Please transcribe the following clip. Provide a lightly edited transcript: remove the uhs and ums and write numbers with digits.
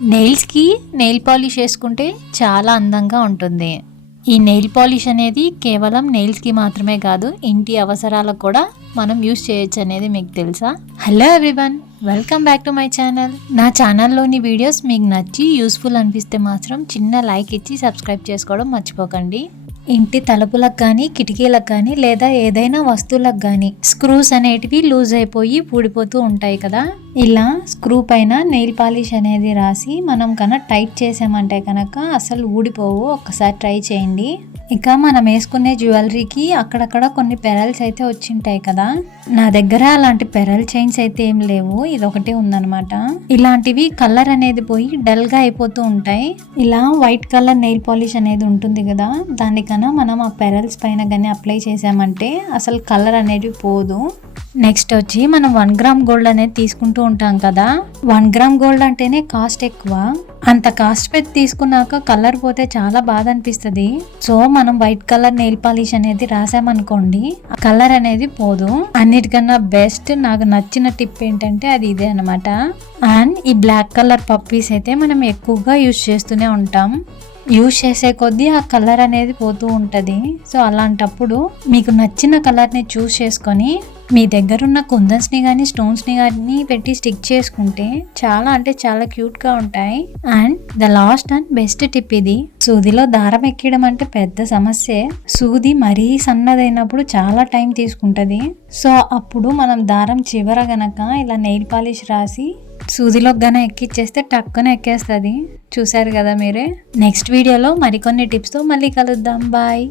నెయిల్స్కి nail polish వేసుకుంటే చాలా అందంగా ఉంటుంది. ఈ నెయిల్ పాలిష్ అనేది కేవలం నెయిల్స్కి మాత్రమే కాదు, ఇంటి అవసరాలకు కూడా మనం యూస్ చేయొచ్చు అనేది మీకు తెలుసా? Hello everyone, welcome back to my channel. నా ఛానల్లోని వీడియోస్ మీకు నచ్చి యూస్ఫుల్ అనిపిస్తే మాత్రం చిన్న లైక్ ఇచ్చి సబ్స్క్రైబ్ చేసుకోవడం మర్చిపోకండి. ఇంటి తలుపులకు కానీ కిటికీలకు కానీ లేదా ఏదైనా వస్తువులకు కానీ స్క్రూస్ అనేటివి లూజ్ అయిపోయి ఊడిపోతూ ఉంటాయి కదా. ఇలా స్క్రూ పైన నెయిల్ పాలిష్ అనేది రాసి మనం కనుక టైట్ చేసామంటే కనుక అసలు ఊడిపోవు. ఒక్కసారి ట్రై చేయండి. ఇక మనం వేసుకునే జ్యువెలరీకి అక్కడక్కడ కొన్ని పెరల్స్ అయితే వచ్చింటాయి కదా. నా దగ్గర అలాంటి పెరల్ చైన్స్ అయితే ఏం లేవు, ఇదొకటే ఉందన్నమాట. ఇలాంటివి కలర్ అనేది పోయి డల్ గా అయిపోతూ ఉంటాయి. ఇలా వైట్ కలర్ నెయిల్ పాలిష్ అనేది ఉంటుంది కదా, దానికన్నా మనం ఆ పెరల్స్ పైన కానీ అప్లై చేసామంటే అసలు కలర్ అనేది పోదు. నెక్స్ట్ వచ్చి మనం 1 గ్రామ్ గోల్డ్ అనేది తీసుకుంటూ ఉంటాం కదా. 1 గ్రామ్ గోల్డ్ అంటేనే కాస్ట్ ఎక్కువ. అంత కాస్ట్ పెట్టి తీసుకున్నాక కలర్ పోతే చాలా బాధ అనిపిస్తుంది. సో మనం వైట్ కలర్ నెయిల్ పాలిష్ అనేది రాసామనుకోండి, ఆ కలర్ అనేది పోదు. అన్నిటికన్నా బెస్ట్ నాకు నచ్చిన టిప్ ఏంటంటే అది ఇదే అనమాట. అండ్ ఈ బ్లాక్ కలర్ పప్పీస్ అయితే మనం ఎక్కువగా యూజ్ చేస్తూనే ఉంటాం. యూజ్ చేసే కొద్దీ ఆ కలర్ అనేది పోతూ ఉంటుంది. సో అలాంటప్పుడు మీకు నచ్చిన కలర్ని చూస్ చేసుకొని మీ దగ్గర ఉన్న కుందన్స్ని కానీ స్టోన్స్ని కానీ పెట్టి స్టిక్ చేసుకుంటే చాలా అంటే చాలా క్యూట్గా ఉంటాయి. And the last and best tip ఇది. సూదిలో దారం ఎక్కడం అంటే పెద్ద సమస్యే. సూది మరీ సన్నదైనప్పుడు చాలా టైం తీసుకుంటుంది. సో అప్పుడు మనం దారం చివర గనక ఇలా నెయిల్ పాలిష్ రాసి సూదిలో గన ఎక్కిచ్చేస్తే టక్కున ఎక్కేస్తుంది. చూసారు కదా మీరే. నెక్స్ట్ వీడియోలో మరికొన్ని టిప్స్తో మళ్ళీ కలుద్దాం. బాయ్.